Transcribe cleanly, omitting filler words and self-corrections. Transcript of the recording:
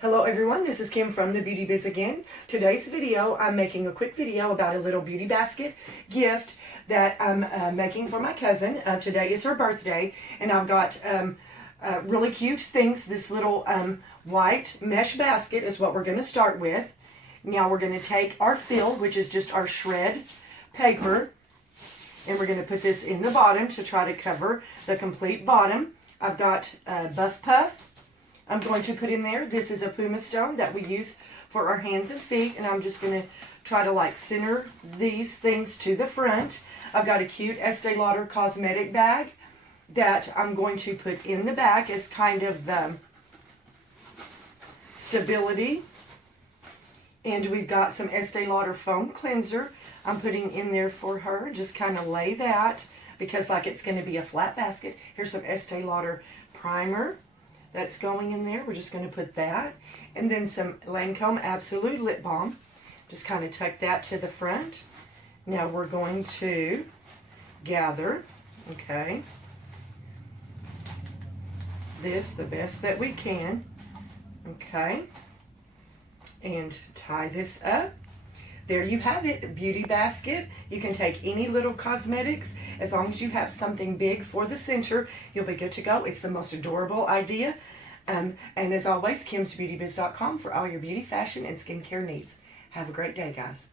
Hello everyone, this is Kim from the Beauty Biz again. Today's video, I'm making a quick video about a little beauty basket gift that I'm making for my cousin. Today is her birthday, and I've got really cute things. This little white mesh basket is what we're going to start with. Now we're going to take our fill, which is just our shred paper, and we're going to put this in the bottom to try to cover the complete bottom. I've got Buff Puff. I'm going to put in there. This is a Puma Stone that we use for our hands and feet, and I'm just going to try to like center these things to the front. I've got a cute Estee Lauder cosmetic bag that I'm going to put in the back as kind of the stability. And we've got some Estee Lauder foam cleanser I'm putting in there for her. Just kind of lay that because like it's going to be a flat basket. Here's some Estee Lauder primer that's going in there. We're just going to put that. And then some Lancome Absolute Lip Balm. Just kind of tuck that to the front. Now we're going to gather, okay, this the best that we can, okay, and tie this up. There you have it, a beauty basket. You can take any little cosmetics. As long as you have something big for the center, you'll be good to go. It's the most adorable idea. And as always, kimsbeautybiz.com for all your beauty, fashion, and skincare needs. Have a great day, guys.